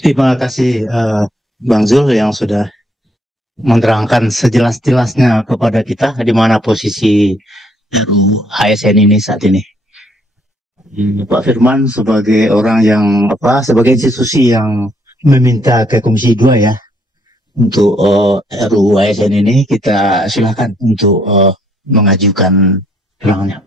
Terima kasih Bang Zul yang sudah menerangkan sejelas-jelasnya kepada kita di mana posisi RUU ASN ini saat ini. Pak Firman sebagai orang yang sebagai institusi yang meminta ke Komisi 2 ya untuk RUU ASN ini, kita silakan untuk mengajukan terangnya.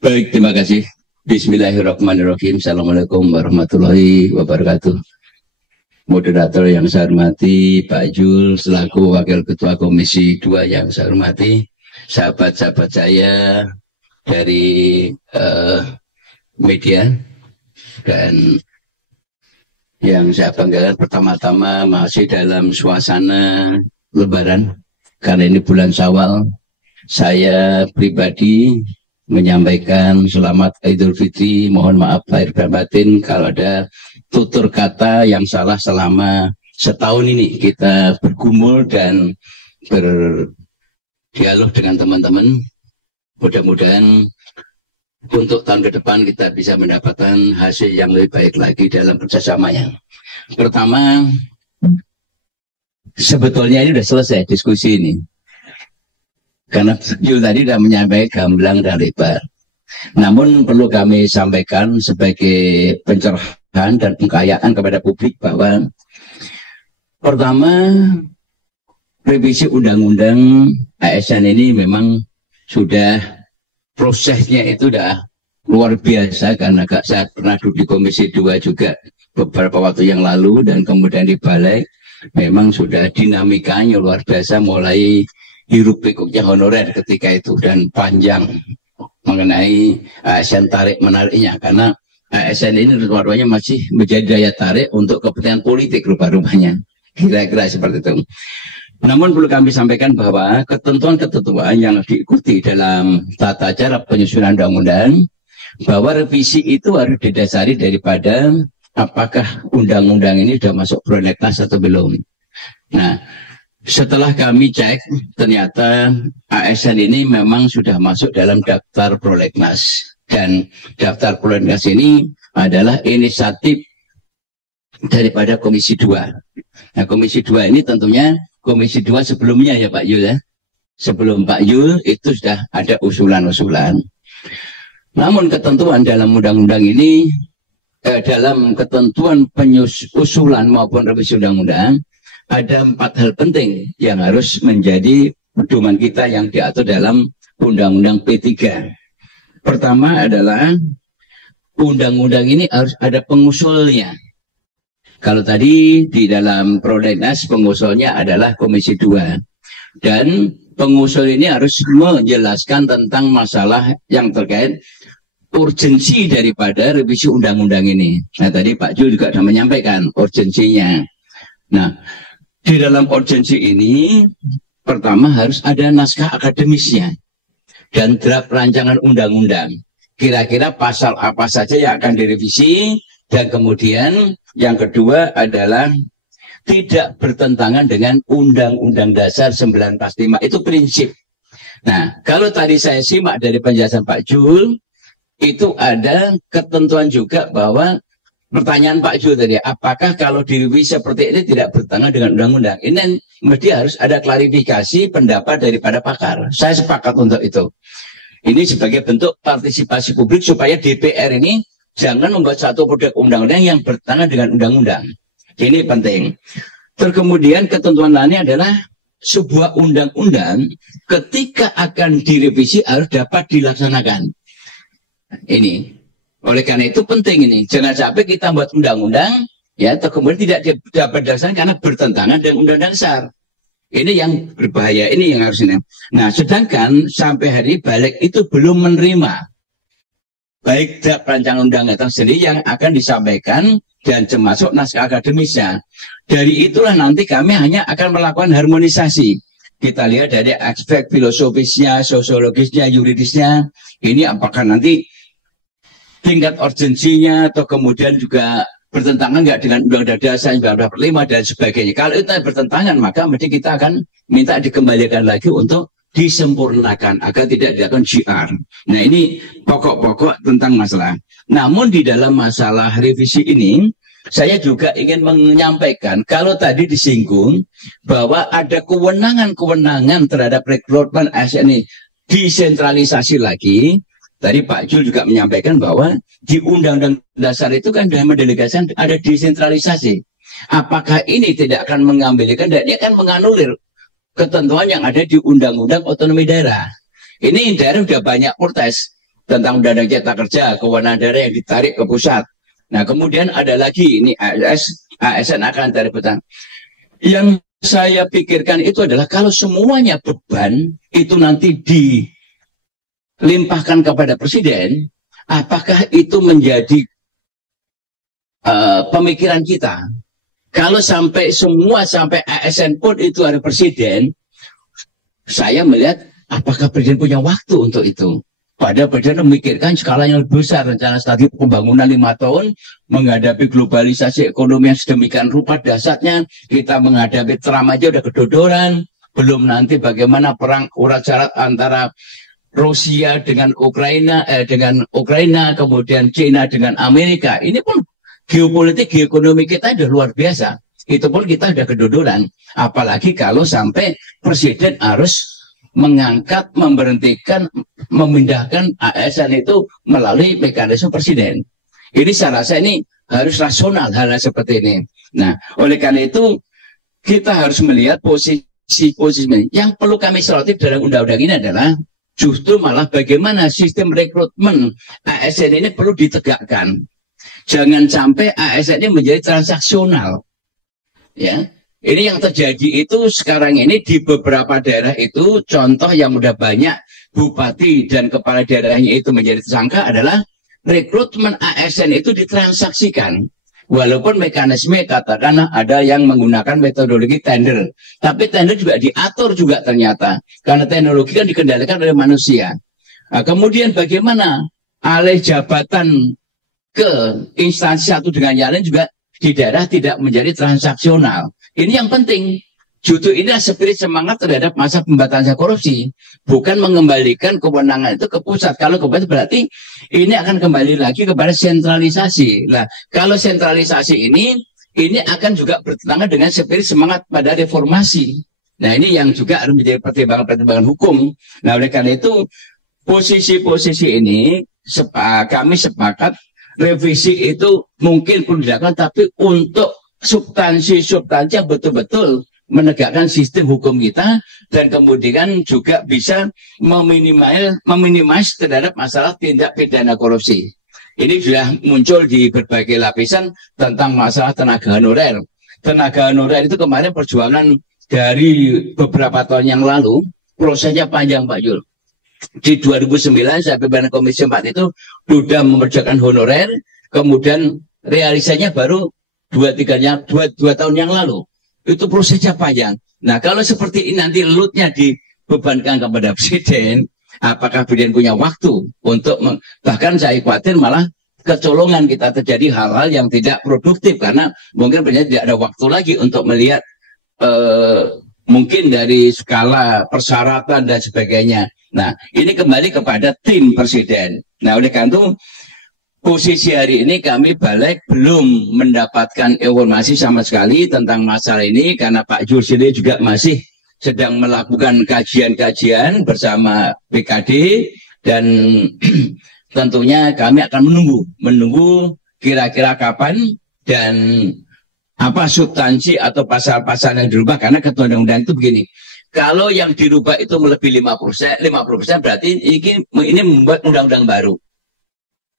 Baik, terima kasih. Bismillahirrahmanirrahim. Assalamualaikum warahmatullahi wabarakatuh. Moderator yang saya hormati, Pak Jul selaku Wakil Ketua Komisi 2 yang saya hormati, sahabat-sahabat saya dari media, dan yang saya banggakan pertama-tama masih dalam suasana Lebaran, karena ini bulan Syawal. Saya pribadi menyampaikan selamat Idul Fitri, mohon maaf lahir dan batin kalau ada tutur kata yang salah selama setahun ini kita bergumul dan berdialog dengan teman-teman. Mudah-mudahan untuk tahun ke depan kita bisa mendapatkan hasil yang lebih baik lagi dalam kerjasamanya. Pertama, sebetulnya ini sudah selesai diskusi ini, karena Jul tadi sudah menyampaikan gamblang dan lebar. Namun perlu kami sampaikan sebagai pencerahan dan pengkayaan kepada publik bahwa pertama, revisi undang-undang ASN ini memang sudah prosesnya itu sudah luar biasa, karena saya pernah duduk di Komisi 2 juga beberapa waktu yang lalu, dan kemudian di balik memang sudah dinamikanya luar biasa, mulai hiruk pikuknya honorer ketika itu, dan panjang mengenai ASN tarik menariknya, karena ASN ini rupa-rupanya masih menjadi daya tarik untuk kepentingan politik rupa-rupanya, kira-kira seperti itu. Namun perlu kami sampaikan bahwa ketentuan-ketentuan yang diikuti dalam tata cara penyusunan undang-undang, bahwa revisi itu harus didasari daripada apakah undang-undang ini sudah masuk prolegnas atau belum. Nah, setelah kami cek, ternyata ASN ini memang sudah masuk dalam daftar prolegnas. Dan daftar prolegnas ini adalah inisiatif daripada Komisi 2. Nah, Komisi 2 ini tentunya Komisi 2 sebelumnya ya Pak Yul ya. Sebelum Pak Yul itu sudah ada usulan-usulan. Namun ketentuan dalam undang-undang ini, dalam ketentuan usulan maupun revisi undang-undang, ada 4 hal penting yang harus menjadi pedoman kita yang diatur dalam Undang-Undang P3. Pertama adalah undang-undang ini harus ada pengusulnya. Kalau tadi di dalam prolegnas pengusulnya adalah Komisi 2. Dan pengusul ini harus menjelaskan tentang masalah yang terkait urgensi daripada revisi undang-undang ini. Nah tadi Pak Jul juga sudah menyampaikan urgensinya. Nah, di dalam urgensi ini, pertama harus ada naskah akademisnya dan draft rancangan undang-undang. Kira-kira pasal apa saja yang akan direvisi, dan kemudian yang kedua adalah tidak bertentangan dengan Undang-Undang Dasar 1945. Itu prinsip. Nah, kalau tadi saya simak dari penjelasan Pak Jul, itu ada ketentuan juga bahwa pertanyaan Pak Jul tadi, apakah kalau direvisi seperti ini tidak bertentangan dengan undang-undang? Ini mesti harus ada klarifikasi pendapat daripada pakar. Saya sepakat untuk itu. Ini sebagai bentuk partisipasi publik supaya DPR ini jangan membuat satu produk undang-undang yang bertentangan dengan undang-undang. Ini penting. Terus kemudian ketentuan lainnya adalah sebuah undang-undang ketika akan direvisi harus dapat dilaksanakan. Ini. Oleh karena itu penting ini, jangan sampai kita buat undang-undang, ya, atau kemudian tidak dapat dilaksanakan karena bertentangan dengan undang-undang dasar. Ini yang berbahaya, ini yang harus ini. Nah, sedangkan sampai hari balik itu belum menerima baik draft rancangan undang-undang sendiri yang akan disampaikan dan termasuk naskah akademisnya. Dari itulah nanti kami hanya akan melakukan harmonisasi. Kita lihat dari aspek filosofisnya, sosiologisnya, yuridisnya, ini apakah nanti tingkat urgensinya atau kemudian juga bertentangan nggak dengan Undang-Undang Dasar 1945 dan sebagainya. Kalau itu bertentangan, maka mesti kita akan minta dikembalikan lagi untuk disempurnakan agar tidak dilakukan GR. Nah, ini pokok-pokok tentang masalah. Namun di dalam masalah revisi ini, saya juga ingin menyampaikan, kalau tadi disinggung bahwa ada kewenangan-kewenangan terhadap rekrutmen ASN ini desentralisasi lagi. Tadi Pak Jul juga menyampaikan bahwa di Undang-Undang Dasar itu kan dalam mendelegasikan ada desentralisasi. Apakah ini tidak akan mengambilkan dan dia akan menganulir ketentuan yang ada di Undang-Undang Otonomi Daerah? Ini daerah sudah banyak protes tentang Undang-Undang Cipta Kerja, kewenangan daerah yang ditarik ke pusat. Nah, kemudian ada lagi ini ASN akan tarik petang. Yang saya pikirkan itu adalah kalau semuanya beban itu nanti dilimpahkan kepada presiden, apakah itu menjadi pemikiran kita? Kalau sampai ASN pun itu ada presiden, saya melihat apakah presiden punya waktu untuk itu? Padahal presiden memikirkan skala yang lebih besar, rencana strategi pembangunan 5 tahun, menghadapi globalisasi ekonomi yang sedemikian rupa dasarnya, kita menghadapi Trump aja udah kedodoran, belum nanti bagaimana perang urat syarat antara Rusia dengan Ukraina, kemudian China dengan Amerika. Ini pun geopolitik, geoekonomi kita sudah luar biasa. Itu pun kita sudah kedodoran. Apalagi kalau sampai presiden harus mengangkat, memberhentikan, memindahkan ASN itu melalui mekanisme presiden. Ini saya rasa ini harus rasional hal seperti ini. Nah, oleh karena itu kita harus melihat posisi yang perlu kami soroti dalam undang-undang ini adalah justru malah bagaimana sistem rekrutmen ASN ini perlu ditegakkan. Jangan sampai ASN ini menjadi transaksional. Ya, ini yang terjadi itu sekarang ini di beberapa daerah itu, contoh yang udah banyak bupati dan kepala daerahnya itu menjadi tersangka adalah rekrutmen ASN itu ditransaksikan. Walaupun mekanisme katakanlah ada yang menggunakan metodologi tender, tapi tender juga diatur juga ternyata, karena teknologi kan dikendalikan oleh manusia. Nah, kemudian bagaimana alih jabatan ke instansi satu dengan yang lain juga di daerah tidak menjadi transaksional. Ini yang penting. Justru ini spirit semangat terhadap masa pemberantasan korupsi, bukan mengembalikan kewenangan itu ke pusat. Kalau ke pusat berarti ini akan kembali lagi kepada sentralisasi. Nah, kalau sentralisasi ini akan juga bertentangan dengan spirit semangat pada reformasi. Nah, ini yang juga harus menjadi pertimbangan-pertimbangan hukum. Nah, oleh karena itu posisi-posisi ini kami sepakat revisi itu mungkin perlu dilakukan, tapi untuk substansi yang betul-betul menegakkan sistem hukum kita dan kemudian juga bisa meminimais terhadap masalah tindak pidana korupsi. Ini sudah muncul di berbagai lapisan tentang masalah tenaga honorer. Tenaga honorer itu kemarin perjuangan dari beberapa tahun yang lalu, prosesnya panjang Pak Yul. Di 2009 saya pimpinan Komisi 4 itu sudah memperjuangkan honorer, kemudian realisasinya baru 2 tahun yang lalu. Itu prosesnya panjang. Nah, kalau seperti ini nanti load-nya dibebankan kepada presiden, apakah presiden punya waktu untuk bahkan saya khawatir malah kecolongan kita terjadi hal-hal yang tidak produktif karena mungkin presiden tidak ada waktu lagi untuk melihat mungkin dari skala persyaratan dan sebagainya. Nah, ini kembali kepada tim presiden. Nah, oleh karena itu posisi hari ini kami balik belum mendapatkan informasi sama sekali tentang masalah ini karena Pak Jursili juga masih sedang melakukan kajian-kajian bersama BKD dan tentunya kami akan menunggu kira-kira kapan dan apa substansi atau pasal-pasal yang dirubah karena ketentuan undang-undang itu begini. Kalau yang dirubah itu melebihi 50% berarti ini membuat undang-undang baru.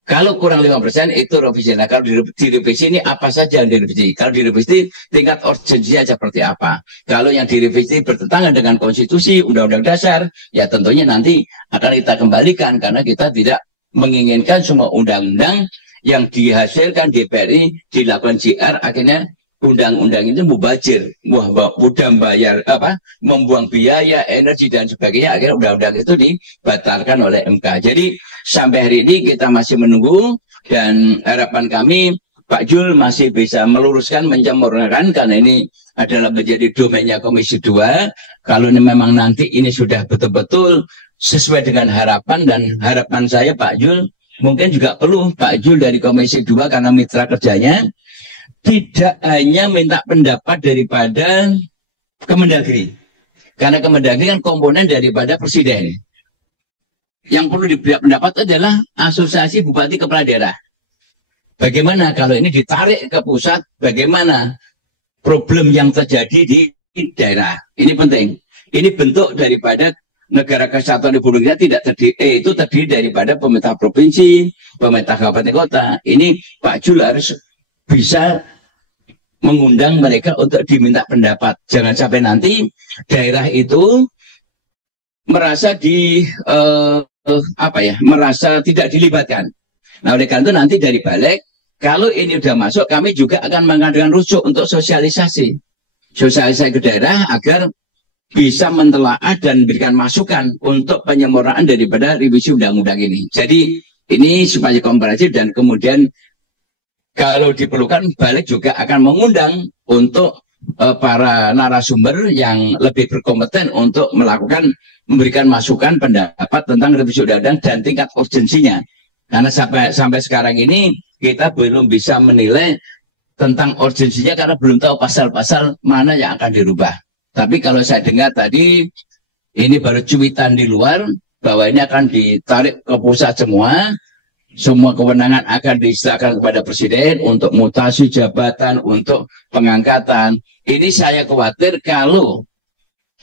Kalau kurang 5% itu revisi. Nah, kalau direvisi ini apa saja yang direvisi? Kalau direvisi tingkat urgensinya seperti apa? Kalau yang direvisi bertentangan dengan konstitusi, undang-undang dasar, ya tentunya nanti akan kita kembalikan karena kita tidak menginginkan semua undang-undang yang dihasilkan DPR dilakukan JR akhirnya undang-undang itu mubazir, mudah bayar membuang biaya, energi dan sebagainya, akhirnya undang-undang itu dibatalkan oleh MK. Jadi sampai hari ini kita masih menunggu dan harapan kami Pak Jul masih bisa meluruskan, menyempurnakan, karena ini adalah menjadi domainnya Komisi 2. Kalau ini memang nanti ini sudah betul-betul sesuai dengan harapan, dan harapan saya Pak Jul, mungkin juga perlu Pak Jul dari Komisi 2 karena mitra kerjanya, tidak hanya minta pendapat daripada Kemendagri. Karena Kemendagri kan komponen daripada Presiden. Yang perlu diberi pendapat adalah Asosiasi Bupati Kepala Daerah. Bagaimana kalau ini ditarik ke pusat, bagaimana problem yang terjadi di daerah. Ini penting. Ini bentuk daripada negara kesatuan Republik Indonesia tidak terdiri, itu terdiri daripada pemerintah provinsi, pemerintah kabupaten kota. Ini Pak Jul harus bisa mengundang mereka untuk diminta pendapat. Jangan sampai nanti daerah itu merasa merasa tidak dilibatkan. Nah, oleh karena itu nanti dari balik, kalau ini sudah masuk, kami juga akan mengadakan rujuk untuk sosialisasi ke daerah agar bisa mentelaah dan memberikan masukan untuk penyempurnaan daripada revisi undang-undang ini. Jadi ini supaya komprehensif, dan kemudian kalau diperlukan balik juga akan mengundang untuk para narasumber yang lebih berkompeten untuk memberikan masukan pendapat tentang revisi undang-undang dan tingkat urgensinya. Karena sampai sekarang ini kita belum bisa menilai tentang urgensinya karena belum tahu pasal-pasal mana yang akan dirubah. Tapi kalau saya dengar tadi, ini baru cuitan di luar, bahwa ini akan ditarik ke pusat semua kewenangan akan diserahkan kepada Presiden untuk mutasi jabatan, untuk pengangkatan. Ini saya khawatir kalau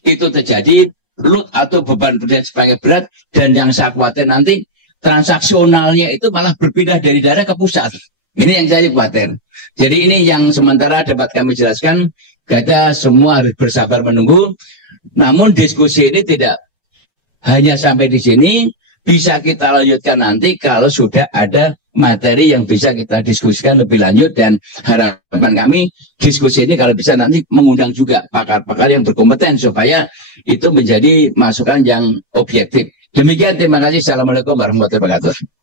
itu terjadi, load atau beban Presiden sebagai berat, dan yang saya khawatir nanti transaksionalnya itu malah berpindah dari daerah ke pusat. Ini yang saya khawatir. Jadi ini yang sementara dapat kami jelaskan. Kita semua harus bersabar menunggu. Namun diskusi ini tidak hanya sampai di sini. Bisa kita lanjutkan nanti kalau sudah ada materi yang bisa kita diskusikan lebih lanjut. Dan harapan kami diskusi ini kalau bisa nanti mengundang juga pakar-pakar yang berkompeten supaya itu menjadi masukan yang objektif. Demikian, terima kasih. Assalamualaikum warahmatullahi wabarakatuh.